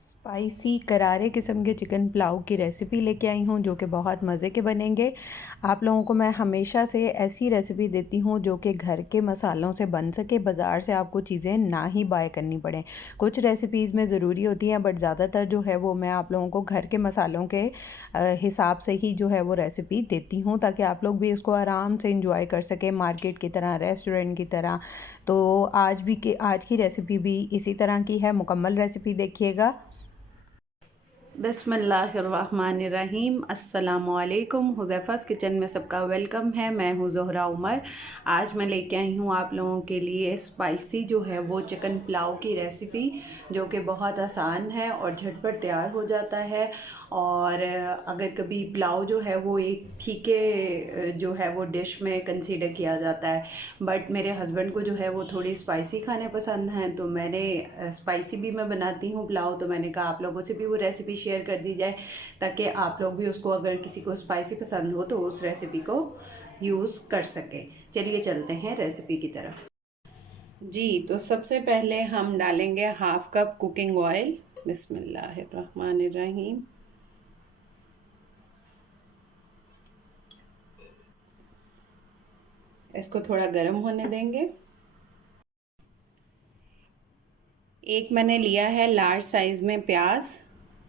Spicy करारे किस्म के चिकन पुलाव की रेसिपी लेके आई हूँ जो कि बहुत मज़े के बनेंगे। आप लोगों को मैं हमेशा से ऐसी रेसिपी देती हूँ जो कि घर के मसालों से बन सके, बाज़ार से आपको चीज़ें ना ही बाय करनी पड़े। कुछ रेसिपीज़ में ज़रूरी होती हैं बट ज़्यादातर जो है वो मैं आप लोगों को घर के मसालों के हिसाब से ही जो है वो रेसिपी देती हूँ ताकि आप लोग भी उसको आराम से इंजॉय कर सकें, मार्केट की तरह, रेस्टोरेंट की तरह। तो आज की रेसिपी भी इसी तरह की है। मुकम्मल रेसिपी देखिएगा। बिस्मिल्लाहिर्रहमानिर्रहीम। अस्सलामुअलैकुम। हुज़ैफ़ा's किचन में सबका वेलकम है। मैं हूँ ज़ोहरा उमर। आज मैं लेके आई हूँ आप लोगों के लिए स्पाइसी जो है वो चिकन पुलाव की रेसिपी, जो कि बहुत आसान है और झटपट तैयार हो जाता है। और अगर कभी पुलाव जो है वो एक फीके जो है वो डिश में कंसीडर किया जाता है, बट मेरे हस्बैंड को जो है वो थोड़ी स्पाइसी खाने पसंद हैं, तो मैंने स्पाइसी भी मैं बनाती हूँ पुलाव, तो मैंने कहा आप लोगों से भी वो रेसिपी शेयर कर दी जाए ताकि आप लोग भी उसको, अगर किसी को स्पाइसी पसंद हो तो उस रेसिपी को यूज़ कर सकें। चलिए चलते हैं रेसिपी की तरफ। जी, तो सबसे पहले हम डालेंगे हाफ कप कुकिंग ऑयल। बिस्मिल्लाहिर्रहमानिर्रहीम। इसको थोड़ा गर्म होने देंगे। एक मैंने लिया है लार्ज साइज़ में प्याज,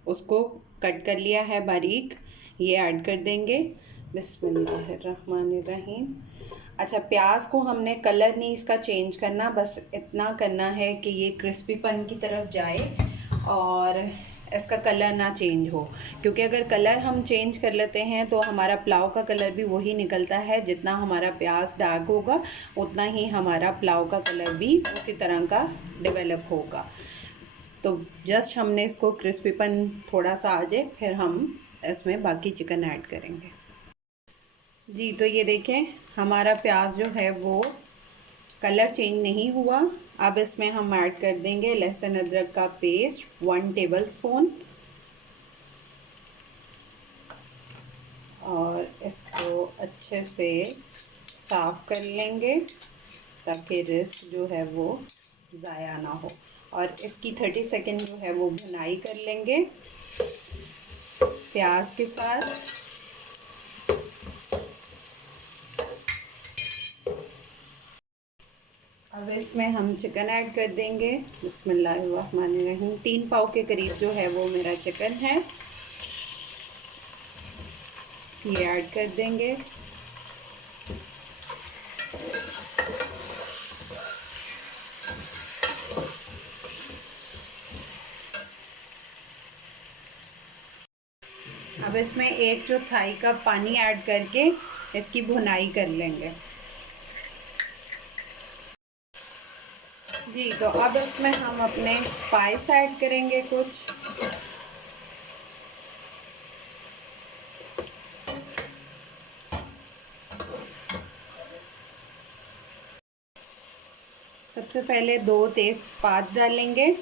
उसको कट कर लिया है बारीक, ये ऐड कर देंगे। बिस्मिल्लाहिर्रहमानिर्रहीम। अच्छा, प्याज को हमने कलर नहीं इसका चेंज करना, बस इतना करना है कि ये क्रिस्पीपन की तरफ जाए और इसका कलर ना चेंज हो, क्योंकि अगर कलर हम चेंज कर लेते हैं तो हमारा पुलाव का कलर भी वही निकलता है। जितना हमारा प्याज डार्क होगा उतना ही हमारा पुलाव का कलर भी उसी तरह का डेवलप होगा। तो जस्ट हमने इसको क्रिस्पीपन थोड़ा सा आ जाए फिर हम इसमें बाकी चिकन ऐड करेंगे। जी, तो ये देखें हमारा प्याज जो है वो कलर चेंज नहीं हुआ। अब इसमें हम ऐड कर देंगे लहसुन अदरक का पेस्ट 1 टेबल स्पून, और इसको अच्छे से साफ़ कर लेंगे ताकि रिस्क जो है वो ज़ाया ना हो। और इसकी 30 सेकेंड जो है वो भुनाई कर लेंगे प्याज के साथ। अब इसमें हम चिकन ऐड कर देंगे। बिस्मिल्लाहिर्रहमानिर्रहीम। 3 पाव के करीब जो है वो मेरा चिकन है, ये ऐड कर देंगे। अब इसमें 1/4 कप पानी ऐड करके इसकी भुनाई कर लेंगे। जी, तो अब इसमें हम अपने स्पाइस ऐड करेंगे कुछ। सबसे पहले 2 तेज़पात डालेंगे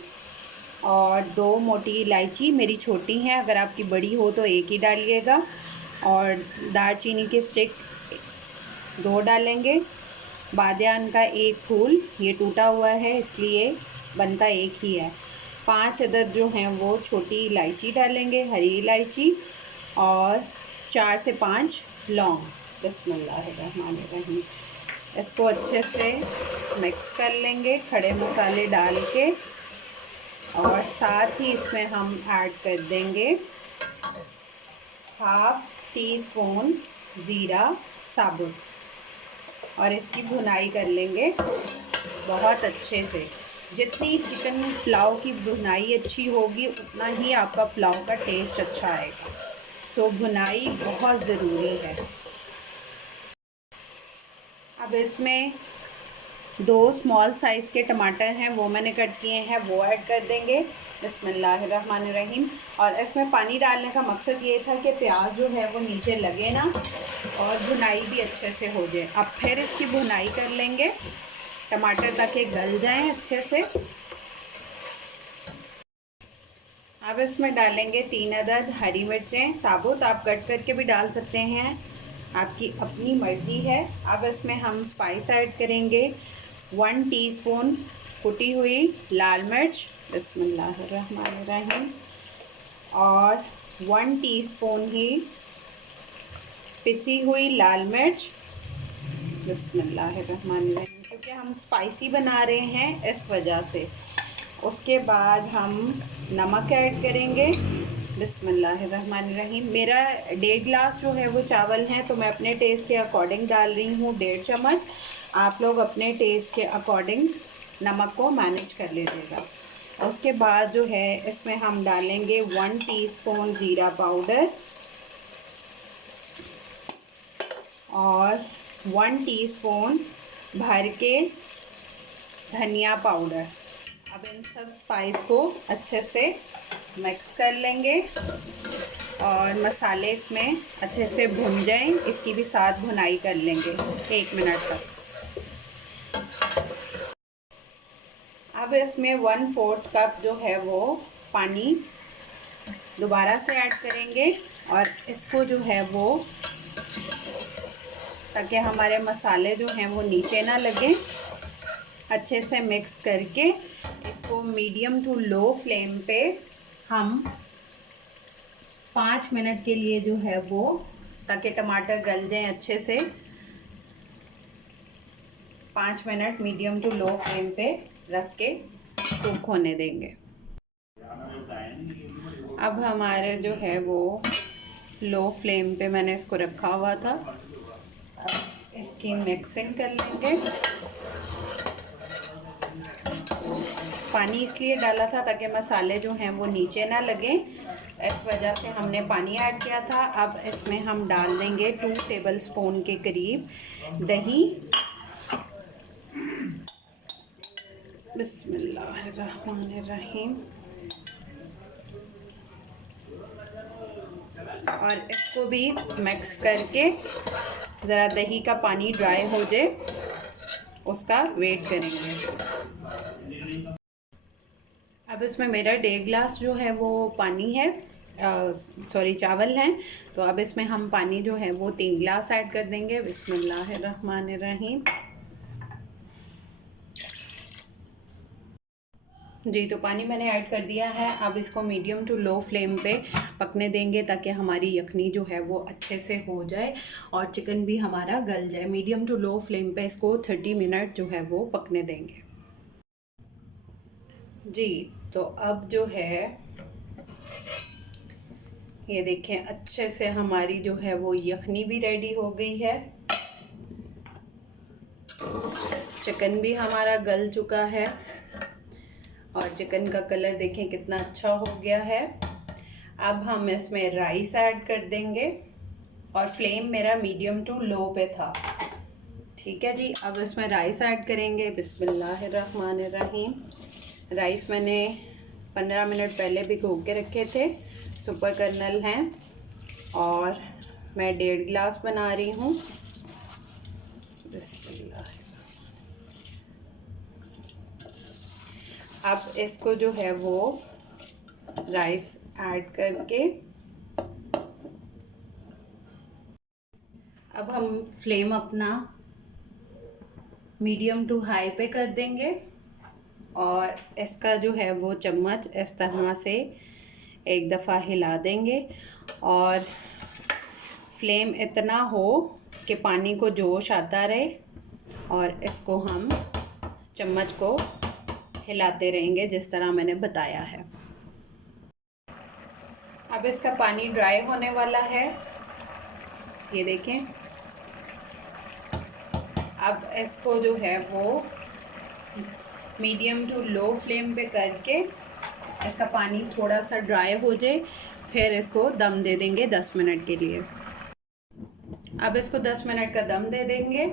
और 2 मोटी इलायची, मेरी छोटी हैं, अगर आपकी बड़ी हो तो एक ही डालिएगा। और दालचीनी के स्टिक 2 डालेंगे। बादियान का 1 फूल, ये टूटा हुआ है इसलिए बनता एक ही है। 5 अदद जो हैं वो छोटी इलायची डालेंगे, हरी इलायची, और 4 से 5 लौंग। बिस्मिल्लाहिर्रहमानिर्रहीम। इसको अच्छे से मिक्स कर लेंगे खड़े मसाले डाल के, और साथ ही इसमें हम ऐड कर देंगे 1/2 टीस्पून ज़ीरा साबुत, और इसकी भुनाई कर लेंगे बहुत अच्छे से। जितनी चिकन पुलाव की भुनाई अच्छी होगी उतना ही आपका पुलाव का टेस्ट अच्छा आएगा। सो भुनाई बहुत ज़रूरी है। अब इसमें 2 स्मॉल साइज़ के टमाटर हैं, वो मैंने कट किए हैं, वो ऐड कर देंगे। बिस्मिल्लाहिर्रहमानिर्रहीम। और इसमें पानी डालने का मकसद ये था कि प्याज जो है वो नीचे लगे ना और भुनाई भी अच्छे से हो जाए। अब फिर इसकी भुनाई कर लेंगे टमाटर ताकि गल जाएं अच्छे से। अब इसमें डालेंगे 3 अदद हरी मिर्चें साबुत, आप कट करके भी डाल सकते हैं, आपकी अपनी मर्ज़ी है। अब इसमें हम स्पाइस ऐड करेंगे 1 टीस्पून कुटी हुई लाल मिर्च, बिस्मिल्लाहिर्रहमानिर्रहीम। और 1 टीस्पून ही पिसी हुई लाल मिर्च। बिस्मिल्लाहिर्रहमानिर्रहीम, क्योंकि हम स्पाइसी बना रहे हैं इस वजह से। उसके बाद हम नमक ऐड करेंगे। बिस्मिल्लाहिर्रहमानिर्रहीम। मेरा 1.5 गिलास जो है वो चावल हैं, तो मैं अपने टेस्ट के अकॉर्डिंग डाल रही हूँ 1.5 चम्मच। आप लोग अपने टेस्ट के अकॉर्डिंग नमक को मैनेज कर लीजिएगा। उसके बाद जो है इसमें हम डालेंगे 1 टीस्पून ज़ीरा पाउडर और 1 टीस्पून भर के धनिया पाउडर। अब इन सब स्पाइस को अच्छे से मिक्स कर लेंगे और मसाले इसमें अच्छे से भुन जाएं। इसकी भी साथ भुनाई कर लेंगे 1 मिनट तक। अब इसमें 1/4 कप जो है वो पानी दोबारा से ऐड करेंगे और इसको जो है वो, ताकि हमारे मसाले जो हैं वो नीचे ना लगें, अच्छे से मिक्स करके इसको मीडियम टू लो फ्लेम पे हम 5 मिनट के लिए जो है वो, ताकि टमाटर गल जाएं अच्छे से, 5 minute medium to low flame पे रख के कुक होने देंगे। अब हमारे जो है वो लो फ्लेम पे मैंने इसको रखा हुआ था। अब इसकी मिक्सिंग कर लेंगे। पानी इसलिए डाला था ताकि मसाले जो हैं वो नीचे ना लगें, इस वजह से हमने पानी ऐड किया था। अब इसमें हम डाल देंगे 2 टेबलस्पून के करीब दही। बिस्मिल्लाहिर्रहमानिर्रहीम। और इसको भी मिक्स करके ज़रा दही का पानी ड्राई हो जाए, उसका वेट करेंगे। अब इसमें मेरा 1.5 गिलास जो है वो पानी है, चावल हैं, तो अब इसमें हम पानी जो है वो 3 गिलास ऐड कर देंगे। बिस्मिल्लाहिर्रहमानिर्रहीम। जी, तो पानी मैंने ऐड कर दिया है। अब इसको मीडियम टू लो फ्लेम पे पकने देंगे, ताकि हमारी यखनी जो है वो अच्छे से हो जाए और चिकन भी हमारा गल जाए। मीडियम टू लो फ्लेम पे इसको 30 मिनट जो है वो पकने देंगे। जी, तो अब जो है ये देखें, अच्छे से हमारी जो है वो यखनी भी रेडी हो गई है। चिकन भी हमारा गल चुका है और चिकन का कलर देखें कितना अच्छा हो गया है। अब हम इसमें राइस ऐड कर देंगे और फ्लेम मेरा मीडियम टू लो पे था। ठीक है जी, अब इसमें राइस ऐड करेंगे। बिस्मिल्लाहिर्रहमानिर्रहीम। राइस मैंने 15 मिनट पहले भिगो के रखे थे, सुपर कर्नल हैं, और मैं 1.5 गिलास बना रही हूँ। बिस्मिल्लाह। अब इसको जो है वो राइस ऐड करके अब हम फ्लेम अपना मीडियम टू हाई पे कर देंगे और इसका जो है वो चम्मच इस तरह से एक दफ़ा हिला देंगे और फ्लेम इतना हो कि पानी को जोश आता रहे और इसको हम चम्मच को हिलाते रहेंगे जिस तरह मैंने बताया है। अब इसका पानी ड्राई होने वाला है, ये देखें। अब इसको जो है वो मीडियम टू लो फ्लेम पे करके इसका पानी थोड़ा सा ड्राई हो जाए, फिर इसको दम दे देंगे 10 मिनट के लिए। अब इसको 10 मिनट का दम दे देंगे,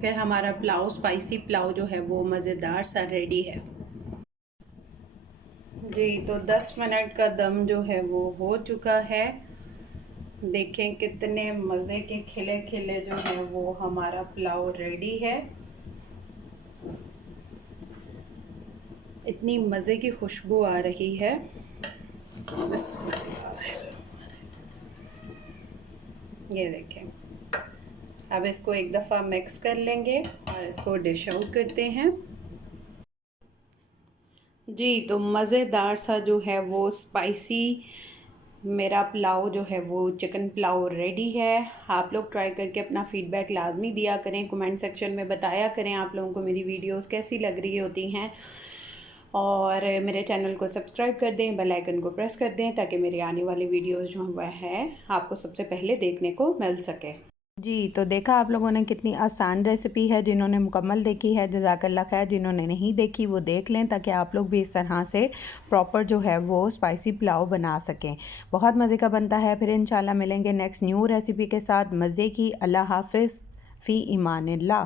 फिर हमारा पुलाव, स्पाइसी पुलाव जो है वो मज़ेदार सा रेडी है। जी, तो 10 मिनट का दम जो है वो हो चुका है। देखें कितने मज़े के खिले खिले जो है वो हमारा पुलाव रेडी है। इतनी मज़े की खुशबू आ रही है। ये देखें। अब इसको एक दफ़ा मिक्स कर लेंगे और इसको डिश आउट करते हैं। जी, तो मज़ेदार सा जो है वो स्पाइसी मेरा पुलाव जो है वो चिकन पुलाव रेडी है। आप लोग ट्राई करके अपना फ़ीडबैक लाज़मी दिया करें, कमेंट सेक्शन में बताया करें आप लोगों को मेरी वीडियोस कैसी लग रही होती हैं। और मेरे चैनल को सब्सक्राइब कर दें, बेल आइकन को प्रेस कर दें ताकि मेरी आने वाली वीडियोस जो है आपको सबसे पहले देखने को मिल सके। जी, तो देखा आप लोगों ने कितनी आसान रेसिपी है। जिन्होंने मुकम्मल देखी है जज़ाकल्लाह खैर, जिन्होंने नहीं देखी वो देख लें ताकि आप लोग भी इस तरह से प्रॉपर जो है वो स्पाइसी पुलाव बना सकें। बहुत मज़े का बनता है। फिर इंशाल्लाह मिलेंगे नेक्स्ट न्यू रेसिपी के साथ मज़े की। अल्लाह हाफ़िज़ फ़ी ईमानिल्लाह।